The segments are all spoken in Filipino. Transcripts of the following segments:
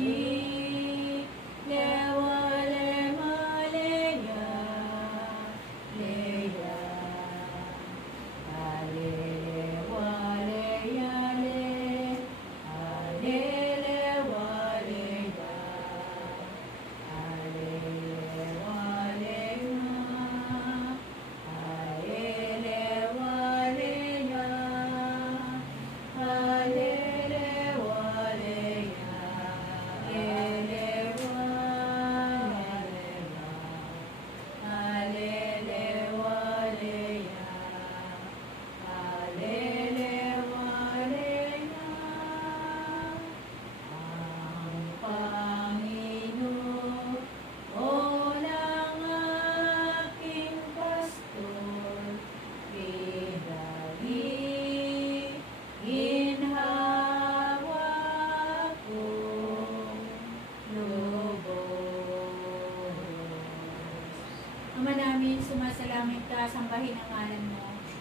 Chi lewa lema leya leya alelewa leya le alelewa leya alelewa lema alelewa leya alelewa leya alelewa lema alelewa leya alelewa leya ang Panginoon ang aking pastor, ginhawak kong lubos. Ama namin, sumasalamin ka, sambahin ang ngalan mo.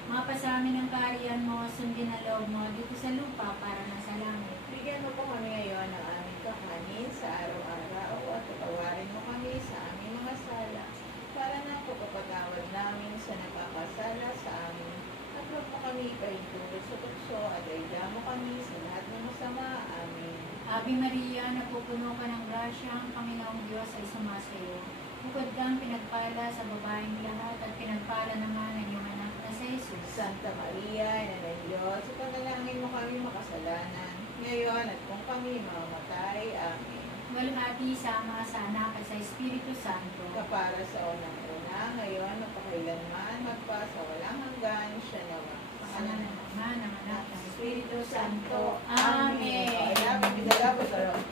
Mapasamin ang kaharian mo, sundin ang loob mo dito sa lupa para nasa langit. Bigyan mo po kami ngayon ng aming kakanin sa araw-araw at patawarin mo kami sa aming mga sala para na pagpapatawad namin sa nakakasala sa amin. At huwag mo kami ipahintulot sa tukso at aida mo kami sa lahat ng masama. Amen. Ave Maria, napupuno ka ng grasya, ang Panginoong Diyos ay sumasayo. Bukod kang pinagpala sa babaeng lahat at pinagpala naman ang iyong anak na si Jesus. Santa Maria, Ina ng Diyos, ipanalangin mo kami makasalanan, ngayon at kung kami mamamatay. Amen. Walhati sa Ama, sa Anak at sa Espiritu Santo. Kapara sa unang-una, ngayon, magpakailanman, magpasawalang hanggan, siya nawa. Sana na naman ang Anak ng Espiritu Santo. Amen. Amen. I love you with the love of the Lord.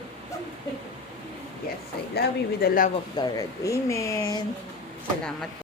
Yes, I love you with the love of the Lord. Amen. Salamat.